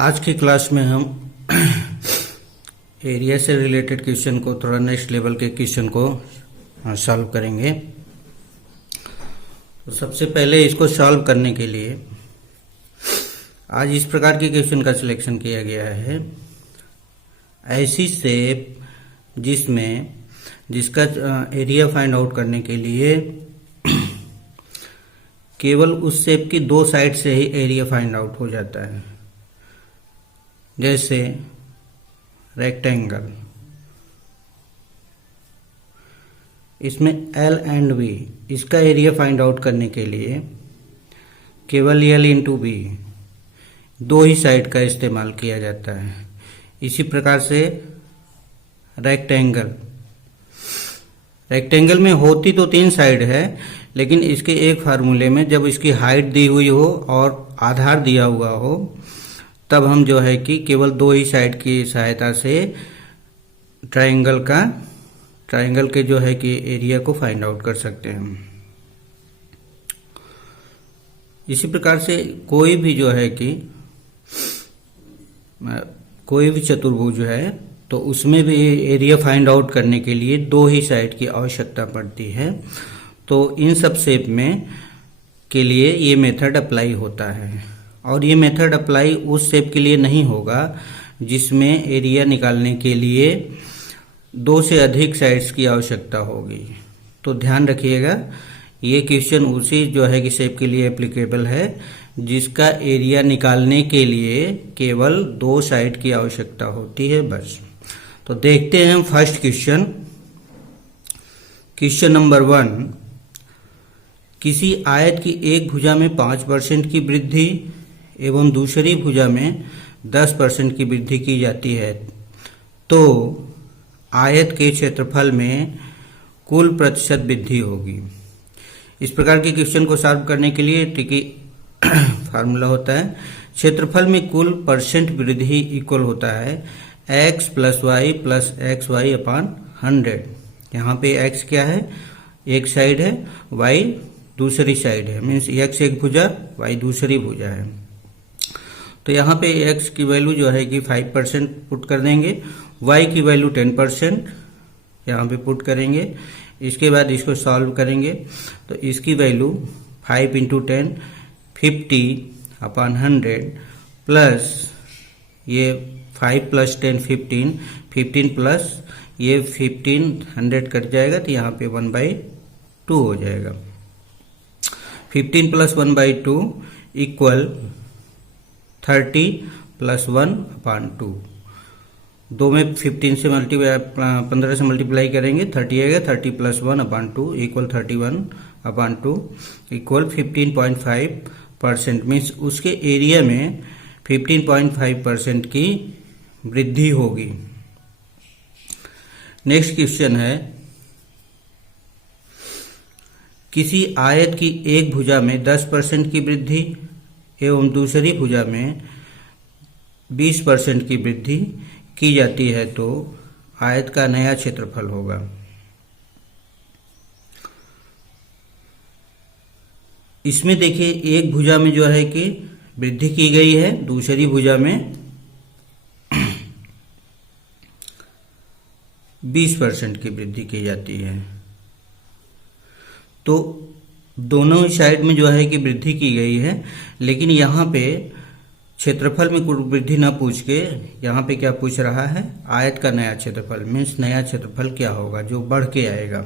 आज की क्लास में हम एरिया से रिलेटेड क्वेश्चन को, थोड़ा नेक्स्ट लेवल के क्वेश्चन को सॉल्व करेंगे। तो सबसे पहले इसको सॉल्व करने के लिए आज इस प्रकार के क्वेश्चन का सिलेक्शन किया गया है। ऐसी शेप जिसका एरिया फाइंड आउट करने के लिए केवल उस शेप की दो साइड से ही एरिया फाइंड आउट हो जाता है, जैसे रेक्टेंगल। इसमें L एंड B, इसका एरिया फाइंड आउट करने के लिए केवल L इंटू B, दो ही साइड का इस्तेमाल किया जाता है। इसी प्रकार से रेक्टेंगल में होती तो तीन साइड है, लेकिन इसके एक फार्मूले में जब इसकी हाइट दी हुई हो और आधार दिया हुआ हो, तब हम जो है कि केवल दो ही साइड की सहायता से ट्रायंगल के जो है कि एरिया को फाइंड आउट कर सकते हैं। इसी प्रकार से कोई भी चतुर्भुज है तो उसमें भी एरिया फाइंड आउट करने के लिए दो ही साइड की आवश्यकता पड़ती है। तो इन सब शेप में के लिए ये मेथड अप्लाई होता है, और ये मेथड अप्लाई उस शेप के लिए नहीं होगा जिसमें एरिया निकालने के लिए दो से अधिक साइड्स की आवश्यकता होगी। तो ध्यान रखिएगा, ये क्वेश्चन उसी जो है कि शेप के लिए एप्लीकेबल है जिसका एरिया निकालने के लिए केवल दो साइड की आवश्यकता होती है, बस। तो देखते हैं हम फर्स्ट क्वेश्चन नंबर 1। किसी आयत की एक भुजा में 5% की वृद्धि एवं दूसरी भुजा में 10% की वृद्धि की जाती है, तो आयत के क्षेत्रफल में कुल प्रतिशत वृद्धि होगी। इस प्रकार के क्वेश्चन को सॉल्व करने के लिए ट्रिकी फार्मूला होता है। क्षेत्रफल में कुल परसेंट वृद्धि इक्वल होता है x plus y plus x y upon 100। यहाँ पे x क्या है, एक साइड है, y दूसरी साइड है, मीन्स x एक भुजा, y दूसरी भुजा है। तो यहाँ पे x की वैल्यू जो है कि 5% पुट कर देंगे, y की वैल्यू 10% यहाँ पे पुट करेंगे। इसके बाद इसको सॉल्व करेंगे तो इसकी वैल्यू 5 इंटू 10 50 अपान 100 प्लस ये 5 प्लस 10 15 प्लस ये 100 कट जाएगा, तो यहाँ पे 1/2 हो जाएगा। 15 प्लस 1/2 इक्वल 30 प्लस 1/2। दो में 15 से 15 से मल्टीप्लाई करेंगे, 30 आएगा। 30 प्लस 1/2 इक्वल 31/2 इक्वल 15.5%, मीन्स उसके एरिया में 15.5% की वृद्धि होगी। नेक्स्ट क्वेश्चन है, किसी आयत की एक भुजा में 10% की वृद्धि एवं दूसरी भुजा में 20% की वृद्धि की जाती है, तो आयत का नया क्षेत्रफल होगा। इसमें देखिए एक भुजा में जो है कि वृद्धि की गई है, दूसरी भुजा में 20% की वृद्धि की जाती है। तो दोनों ही साइड में जो है कि वृद्धि की गई है, लेकिन यहाँ पे क्षेत्रफल में कुल वृद्धि ना पूछ के यहाँ पे क्या पूछ रहा है, आयत का नया क्षेत्रफल, मीन्स नया क्षेत्रफल क्या होगा जो बढ़ के आएगा।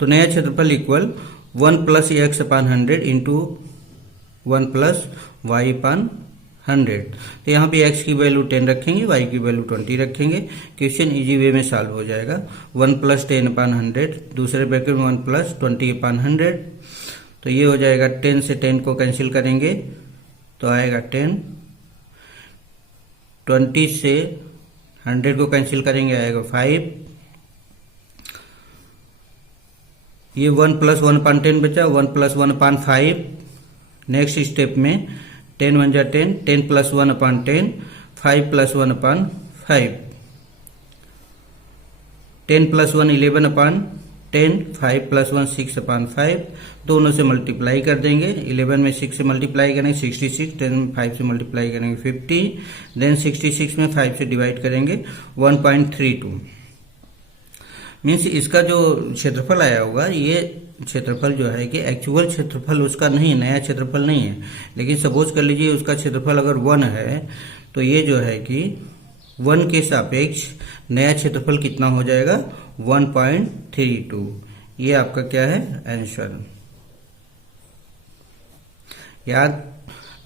तो नया क्षेत्रफल इक्वल 1 प्लस एक्स अपान 100 इंटू 1 प्लस वाई अपान 100। तो यहाँ पे x की वैल्यू 10 रखेंगे, y की वैल्यू 20 रखेंगे। क्वेश्चन इजी वे में सॉल्व हो जाएगा। 1 प्लस 10 अपान 100, दूसरे ब्रैकेट में 1 प्लस 20 अपान 100, तो ये हो जाएगा 10 से 10 को कैंसिल करेंगे तो आएगा 10, 20 से 100 को कैंसिल करेंगे आएगा 5, ये 1 प्लस 1 अपान 10 बचा, 1 प्लस 1 अपान 5। नेक्स्ट स्टेप में 10 1 जा 10, 10 प्लस 1 अपान 10, 5 प्लस 1 अपान 5, 10 प्लस 1 11 अपान 10, 5 + 1 6/5, दोनों से मल्टीप्लाई कर देंगे। 11 में 6 से मल्टीप्लाई करेंगे 66, 10 में 5 से मल्टीप्लाई करेंगे 50, देन 66 में 5 से डिवाइड करेंगे 1.32। मीन्स इसका जो क्षेत्रफल आया होगा, ये क्षेत्रफल जो है कि एक्चुअल क्षेत्रफल उसका नहीं है, नया क्षेत्रफल नहीं है। लेकिन सपोज कर लीजिए उसका क्षेत्रफल अगर 1 है, तो ये जो है कि 1 के सापेक्ष नया क्षेत्रफल कितना हो जाएगा, 1.32। ये आपका क्या है, आंसर। याद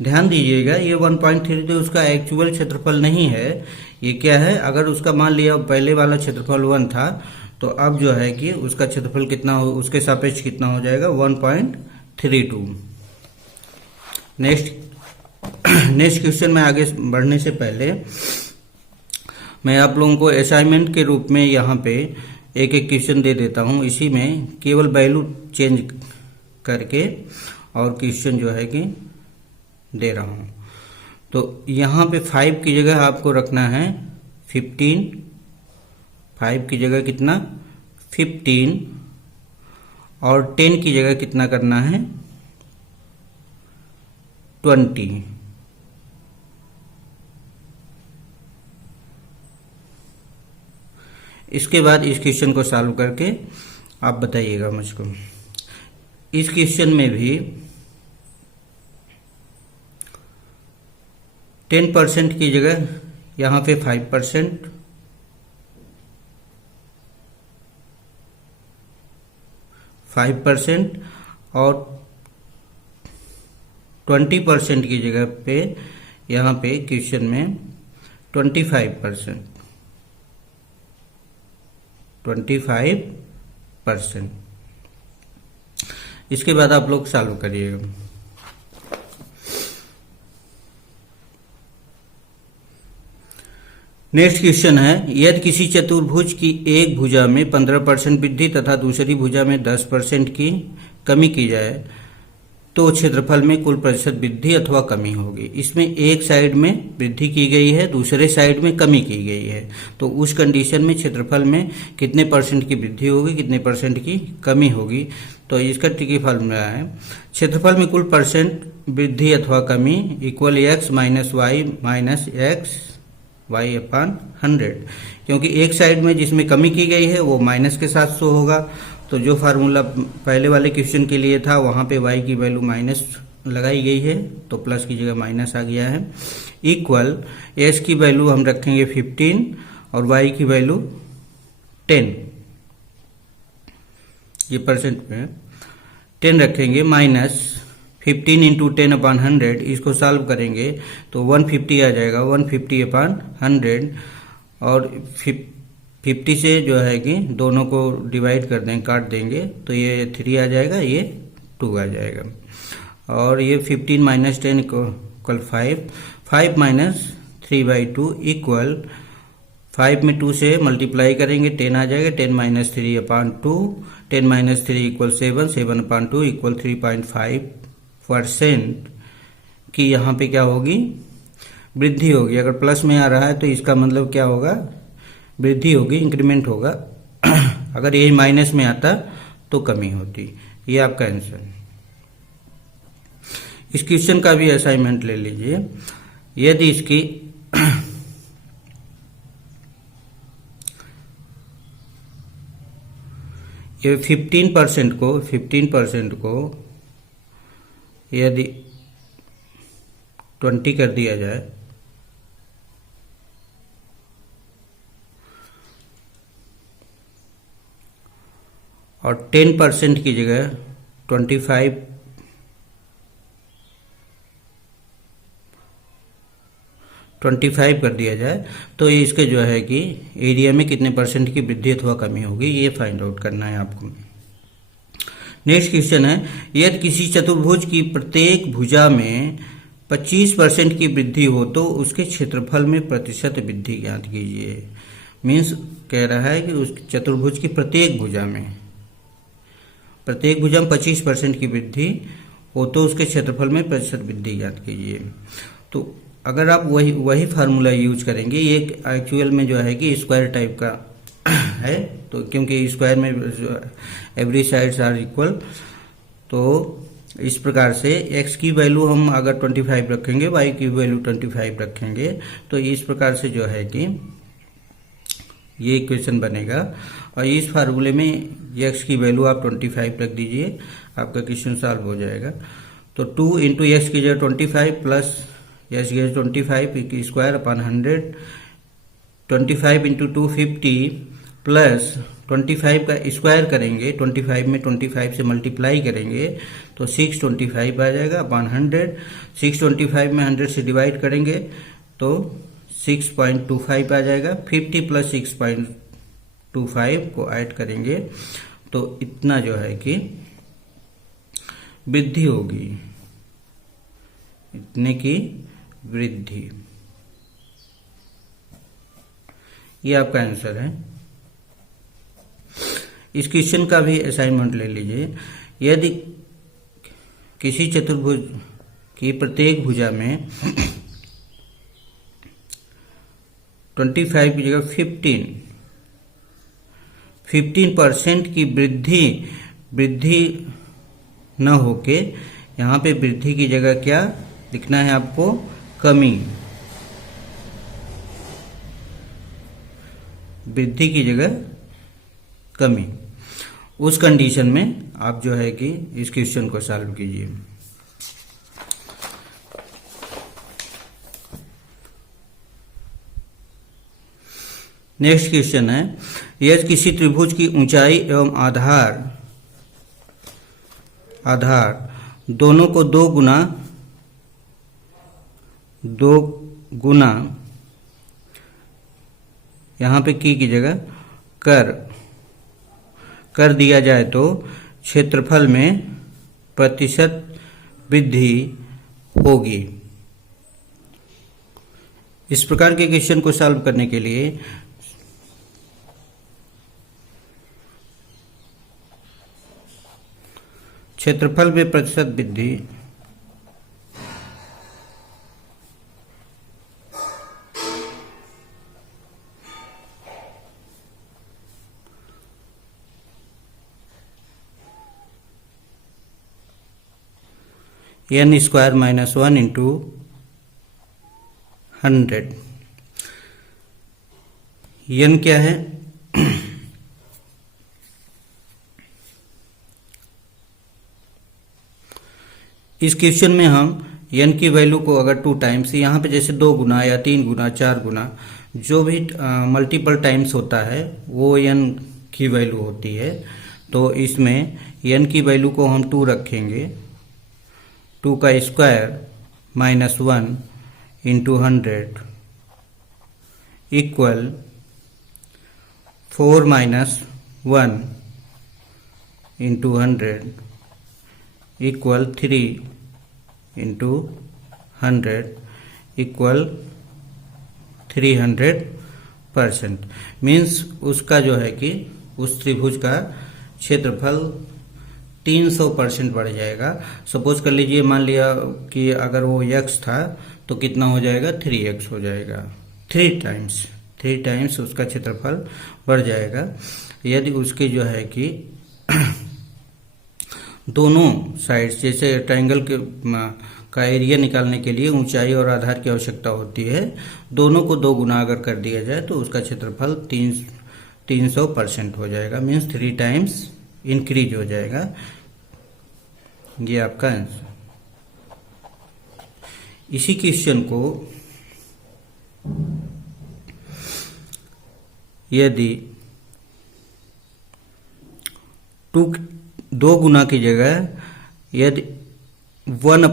ध्यान दीजिएगा, ये 1.32 उसका एक्चुअल क्षेत्रफल नहीं है। ये क्या है, अगर उसका मान लिया पहले वाला क्षेत्रफल 1 था, तो अब जो है कि उसका क्षेत्रफल कितना हो, उसके सापेक्ष कितना हो जाएगा, 1.32। नेक्स्ट क्वेश्चन में आगे बढ़ने से पहले मैं आप लोगों को असाइनमेंट के रूप में यहाँ पे एक एक क्वेश्चन दे देता हूँ। इसी में केवल वैल्यू चेंज करके और क्वेश्चन जो है कि दे रहा हूँ। तो यहाँ पे 5 की जगह आपको रखना है 15, 5 की जगह कितना, 15, और 10 की जगह कितना करना है, 20। इसके बाद इस क्वेश्चन को सॉल्व करके आप बताइएगा मुझको। इस क्वेश्चन में भी 10% की जगह यहाँ पे 5%, 5% और 20% की जगह पे यहाँ पे क्वेश्चन में 25%। इसके बाद आप लोग सॉल्व करिएगा। नेक्स्ट क्वेश्चन है, यदि किसी चतुर्भुज की एक भुजा में 15% वृद्धि तथा दूसरी भुजा में 10% की कमी की जाए तो क्षेत्रफल में कुल प्रतिशत वृद्धि अथवा कमी होगी। इसमें एक साइड में वृद्धि की गई है, दूसरे साइड में कमी की गई है। तो उस कंडीशन में क्षेत्रफल में कितने % की वृद्धि होगी, कितने % की कमी होगी। तो इसका ट्रिकी फार्मूला है, क्षेत्रफल में कुल % वृद्धि अथवा कमी equal x minus y minus x y upon 100। क्योंकि एक साइड में जिसमें कमी की गई है वो माइनस के साथ शो होगा। तो जो फार्मूला पहले वाले क्वेश्चन के लिए था वहाँ पे y की वैल्यू माइनस लगाई गई है, तो प्लस की जगह माइनस आ गया है। इक्वल s की वैल्यू हम रखेंगे 15 और y की वैल्यू 10, ये परसेंट में 10 रखेंगे, माइनस 15 इंटू 10/100। इसको सॉल्व करेंगे तो 150 आ जाएगा, 150/100। और 50 से जो है कि दोनों को डिवाइड कर देंगे, काट देंगे, तो ये 3 आ जाएगा, ये 2 आ जाएगा। और ये 15 माइनस 10 इक्वल 5, 5 माइनस 3/2 इक्वल 5 में 2 से मल्टीप्लाई करेंगे 10 आ जाएगा, 10 माइनस 3/2, 10 माइनस 3 इक्वल 7, 7/2 इक्वल 3.5% की यहाँ पे क्या होगी, वृद्धि होगी। अगर प्लस में आ रहा है तो इसका मतलब क्या होगा, वृद्धि होगी, इंक्रीमेंट होगा। अगर यही माइनस में आता तो कमी होती। ये आपका आंसर। इस क्वेश्चन का भी असाइनमेंट ले लीजिए। यदि इसकी ये 15% को यदि 20 कर दिया जाए और 10% की जगह 25 कर दिया जाए तो ये इसके जो है कि एरिया में कितने % की वृद्धि अथवा कमी होगी, ये फाइंड आउट करना है आपको। नेक्स्ट क्वेश्चन है, यदि किसी चतुर्भुज की प्रत्येक भुजा में 25% की वृद्धि हो तो उसके क्षेत्रफल में प्रतिशत वृद्धि ज्ञात कीजिए। मीन्स कह रहा है कि उस चतुर्भुज की प्रत्येक भुजा में 25% की वृद्धि हो तो उसके क्षेत्रफल में प्रतिशत वृद्धि ज्ञात कीजिए। तो अगर आप वही फार्मूला यूज करेंगे, ये एक्चुअल में जो है कि स्क्वायर टाइप का है, तो क्योंकि स्क्वायर में एवरी साइड्स आर इक्वल, तो इस प्रकार से x की वैल्यू हम अगर 25 रखेंगे, y की वैल्यू 25 रखेंगे, तो इस प्रकार से जो है कि ये इक्वेशन बनेगा। और इस फार्मूले में x की वैल्यू आप 25 रख दीजिए, आपका क्वेश्चन सॉल्व हो जाएगा। तो 2 इंटू एक्स की जगह 25 प्लस एक्स की जगह 25 स्क्वायर अपॉन 100, 25 इंटू 250 प्लस 25 का स्क्वायर करेंगे, 25 में 25 से मल्टीप्लाई करेंगे तो 625 आ जाएगा अपॉन 100। 625 में 100 से डिवाइड करेंगे तो 6.25 आ जाएगा। 50 प्लस 6.25 को ऐड करेंगे तो इतना जो है कि वृद्धि होगी, इतने की वृद्धि। ये आपका आंसर है। इस क्वेश्चन का भी असाइनमेंट ले लीजिए। यदि किसी चतुर्भुज की प्रत्येक भुजा में 25 की जगह 15% की वृद्धि न होके यहाँ पे वृद्धि की जगह क्या लिखना है आपको, कमी। वृद्धि की जगह कमी। उस कंडीशन में आप जो है कि इस क्वेश्चन को सॉल्व कीजिए। नेक्स्ट क्वेश्चन है, यदि किसी त्रिभुज की ऊंचाई एवं आधार दोनों को दो गुना यहाँ पे की जगह कर दिया जाए तो क्षेत्रफल में प्रतिशत वृद्धि होगी। इस प्रकार के क्वेश्चन को सॉल्व करने के लिए क्षेत्रफल में प्रतिशत वृद्धि n square minus 1 into 100। n क्या है, इस क्वेश्चन में हम n की वैल्यू को अगर 2 टाइम्स, यहाँ पे जैसे 2 गुना या 3 गुना 4 गुना जो भी मल्टीपल टाइम्स होता है वो n की वैल्यू होती है। तो इसमें n की वैल्यू को हम 2 रखेंगे, 2 का square minus 1 into 100 equal 4 minus 1 into 100 equal 3 into 100 equal 300%। Means उसका जो है कि उस त्रिभुज का क्षेत्रफल 300% बढ़ जाएगा। सपोज कर लीजिए, मान लिया कि अगर वो x था तो कितना हो जाएगा, 3x हो जाएगा। 3 टाइम्स उसका क्षेत्रफल बढ़ जाएगा। यदि उसके जो है कि दोनों साइड्स, जैसे ट्रायंगल का एरिया निकालने के लिए ऊंचाई और आधार की आवश्यकता होती है, दोनों को 2 गुना अगर कर दिया जाए तो उसका क्षेत्रफल 300% हो जाएगा। मीन्स 3 टाइम्स इंक्रीज हो जाएगा। ये आपका आंसर। इसी क्वेश्चन को यदि 2 गुना की जगह यदि 1/2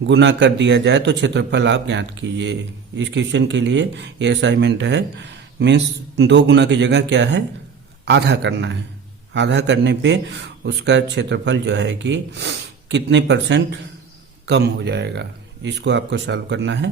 गुना कर दिया जाए तो क्षेत्रफल आप ज्ञात कीजिए। इस क्वेश्चन के लिए ये असाइनमेंट है। मीन्स 2 गुना की जगह क्या है, आधा करना है। आधा करने पे उसका क्षेत्रफल जो है कि कितने % कम हो जाएगा, इसको आपको सॉल्व करना है।